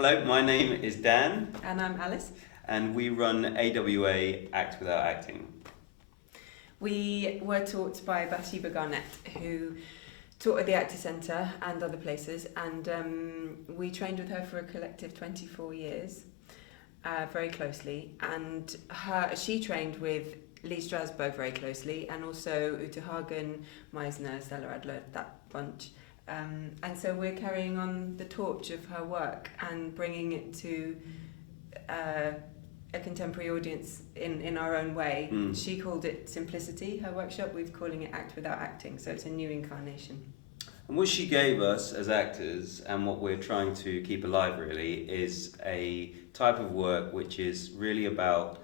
Hello, my name is Dan, And I'm Alice. and we run AWA Act Without Acting. We were taught by Bathsheba Garnett, who taught at the Actor Centre and other places, and we trained with her for a collective 24 years, very closely. And she trained with Lee Strasberg very closely, and also Uta Hagen, Meisner, Stella Adler, that bunch. And so we're carrying on the torch of her work and bringing it to a contemporary audience in our own way. She called it Simplicity, her workshop. We're calling it Act Without Acting, so it's a new incarnation. And what she gave us as actors, and what we're trying to keep alive really, is a type of work which is really about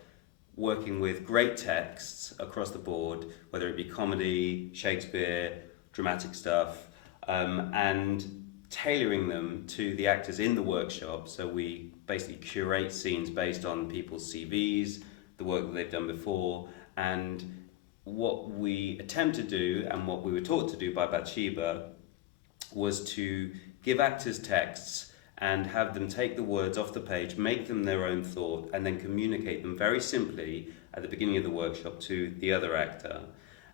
working with great texts across the board, whether it be comedy, Shakespeare, dramatic stuff, and tailoring them to the actors in the workshop. So we basically curate scenes based on people's CVs, the work that they've done before, and what we attempt to do, and what we were taught to do by Bathsheba, was to give actors texts and have them take the words off the page, make them their own thought, and then communicate them very simply at the beginning of the workshop to the other actor.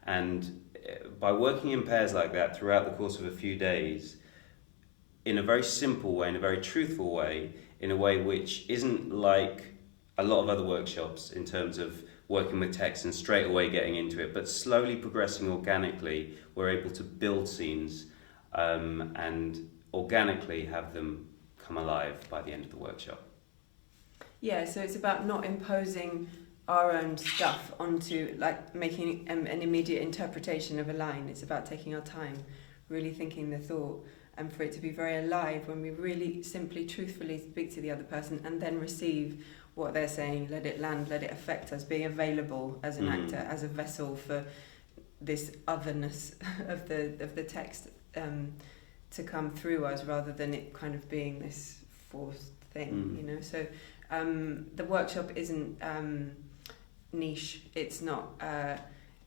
And by working in pairs like that throughout the course of a few days, in a very simple way, in a very truthful way, in a way which isn't like a lot of other workshops in terms of working with text and straight away getting into it, but slowly progressing organically, we're able to build scenes and organically have them come alive by the end of the workshop. Yeah, so it's about not imposing our own stuff onto, like, making an immediate interpretation of a line. It's about taking our time, really thinking the thought, and for it to be very alive when we really simply, truthfully speak to the other person and then receive what they're saying, let it land, let it affect us, being available as an actor, as a vessel for this otherness of the text to come through us, rather than it kind of being this forced thing, you know. So the workshop isn't niche. It's not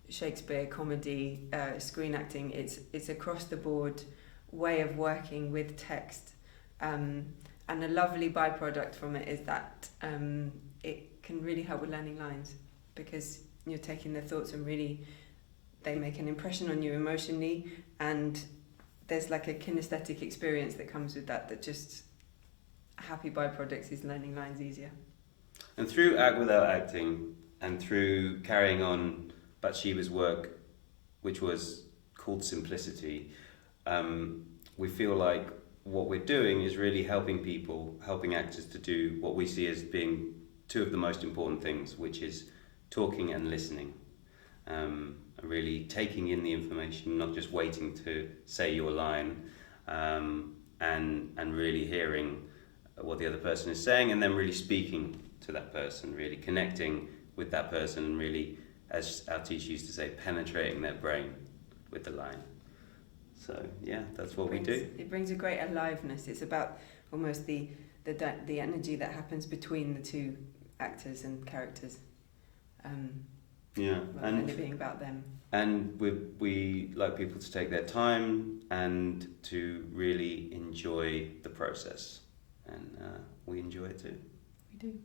Shakespeare, comedy, screen acting. It's across the board way of working with text, and a lovely byproduct from it is that it can really help with learning lines, because you're taking their thoughts and really they make an impression on you emotionally, and there's like a kinesthetic experience that comes with that just happy byproducts is learning lines easier. And through Act Without Acting, and through carrying on Bathsheba's work, which was called Simplicity, we feel like what we're doing is really helping people, helping actors to do what we see as being two of the most important things, which is talking and listening. Really taking in the information, not just waiting to say your line, and really hearing what the other person is saying, and then really speaking to that person, really connecting with that person, and really, as our teacher used to say, penetrating their brain with the line. So yeah, that's what we do. It brings a great aliveness. It's about almost the energy that happens between the two actors and characters. Yeah, and it being about them. And we like people to take their time and to really enjoy the process, and we enjoy it too. We do.